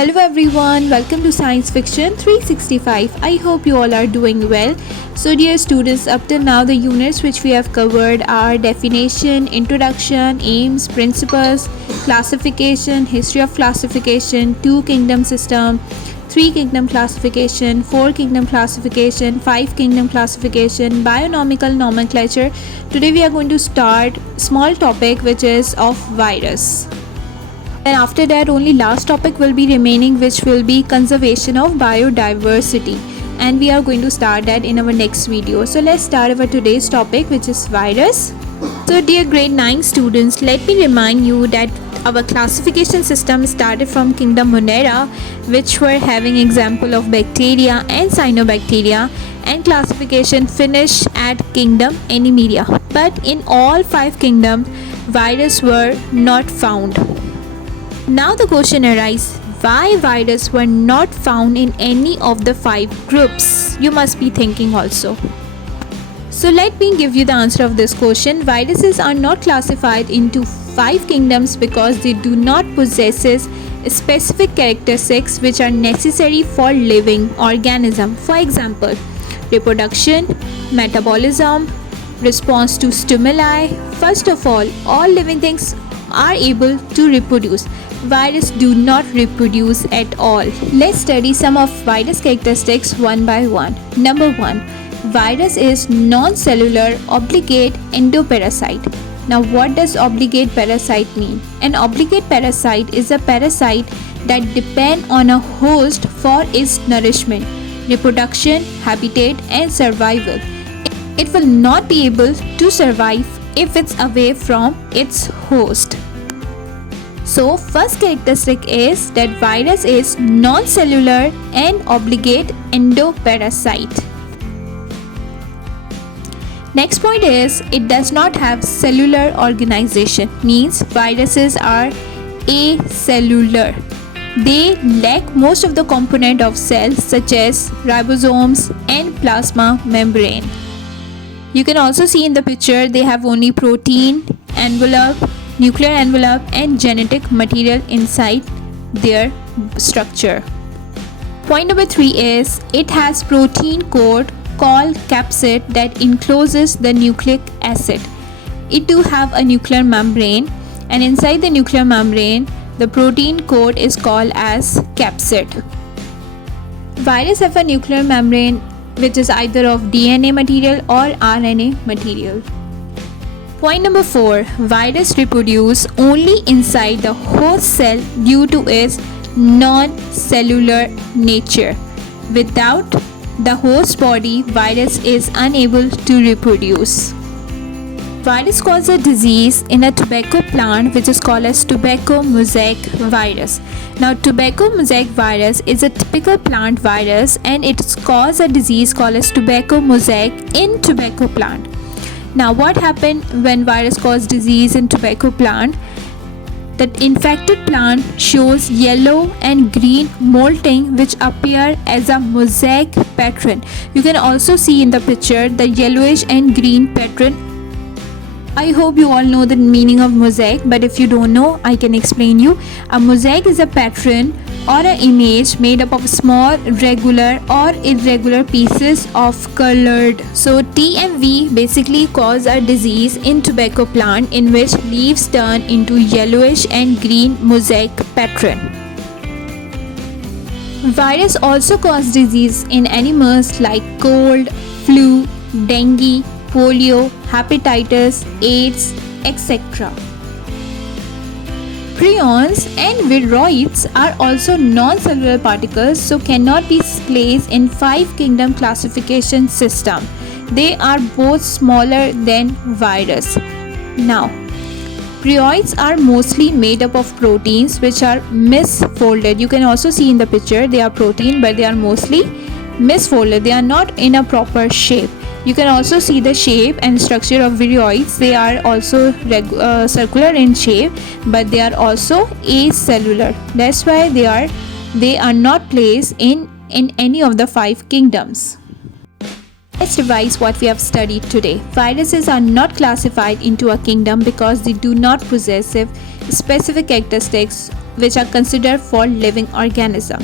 Hello everyone, welcome to Science Fiction 365. I hope you all are doing well. So dear students, up till now the units which we have covered are definition, introduction, aims, principles, classification, history of classification, 2-kingdom system, 3-kingdom classification, 4-kingdom classification, 5-kingdom classification, bionomical nomenclature. Today we are going to start small topic which is of virus. And after that only last topic will be remaining, which will be conservation of biodiversity, and we are going to start that in our next video. So let's start our today's topic, which is virus. So dear grade 9 students, let me remind you that our classification system started from kingdom Monera, which were having example of bacteria and cyanobacteria, and classification finished at kingdom Animalia. But in all 5 kingdoms, virus were not found. Now the question arises, why viruses were not found in any of the 5 groups? You must be thinking also. So let me give you the answer of this question. Viruses are not classified into 5 kingdoms because they do not possess specific characteristics which are necessary for living organism. For example, reproduction, metabolism, response to stimuli. First of all living things are able to reproduce. Viruses do not reproduce at all. Let's study some of virus characteristics one by one. Number 1. Virus is non-cellular obligate endoparasite. Now what does obligate parasite mean? An obligate parasite is a parasite that depends on a host for its nourishment, reproduction, habitat and survival. It will not be able to survive if it's away from its host. So first characteristic is that virus is non-cellular and obligate endoparasite. Next point is it does not have cellular organization, means viruses are acellular. They lack most of the component of cells such as ribosomes and plasma membrane. You can also see in the picture they have only protein envelope, nuclear envelope and genetic material inside their structure. Point number 3 is it has protein coat called capsid that encloses the nucleic acid. It do have a nuclear membrane, and inside the nuclear membrane the protein coat is called as capsid. Viruses have a nuclear membrane which is either of DNA material or RNA material. Point number 4. Virus reproduce only inside the host cell due to its non-cellular nature. Without the host body, virus is unable to reproduce. Virus causes a disease in a tobacco plant which is called as tobacco mosaic virus. Now tobacco mosaic virus is a typical plant virus and it causes a disease called as tobacco mosaic in tobacco plant. Now what happened when virus cause disease in tobacco plant? The infected plant shows yellow and green molting which appear as a mosaic pattern. You can also see in the picture the yellowish and green pattern. I hope you all know the meaning of mosaic, but if you don't know, I can explain you. A mosaic is a pattern or an image made up of small, regular or irregular pieces of colored. So TMV basically cause a disease in tobacco plant in which leaves turn into yellowish and green mosaic pattern. Virus also cause disease in animals like cold, flu, dengue, polio, hepatitis, AIDS, etc. Prions and viroids are also non-cellular particles, so cannot be placed in 5 kingdom classification system. They are both smaller than virus. Now, prioids are mostly made up of proteins which are misfolded. You can also see in the picture they are protein, but they are mostly misfolded. They are not in a proper shape. You can also see the shape and structure of viroids. They are also circular in shape, but they are also acellular. That's why they are not placed in any of the 5 kingdoms. Let's revise what we have studied today. Viruses are not classified into a kingdom because they do not possess specific characteristics which are considered for living organism.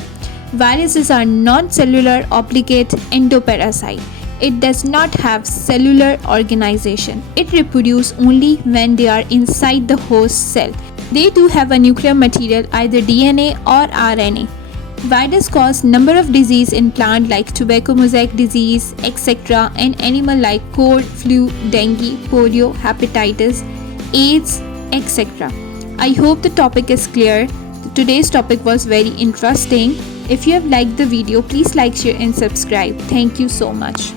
Viruses are non-cellular obligate endoparasite. It does not have cellular organization. It reproduces only when they are inside the host cell. They do have a nuclear material, either DNA or RNA. Virus cause number of disease in plant like tobacco mosaic disease, etc., and animal like cold, flu, dengue, polio, hepatitis, AIDS, etc. I hope the topic is clear. Today's topic was very interesting. If you have liked the video, please like, share and subscribe. Thank you so much.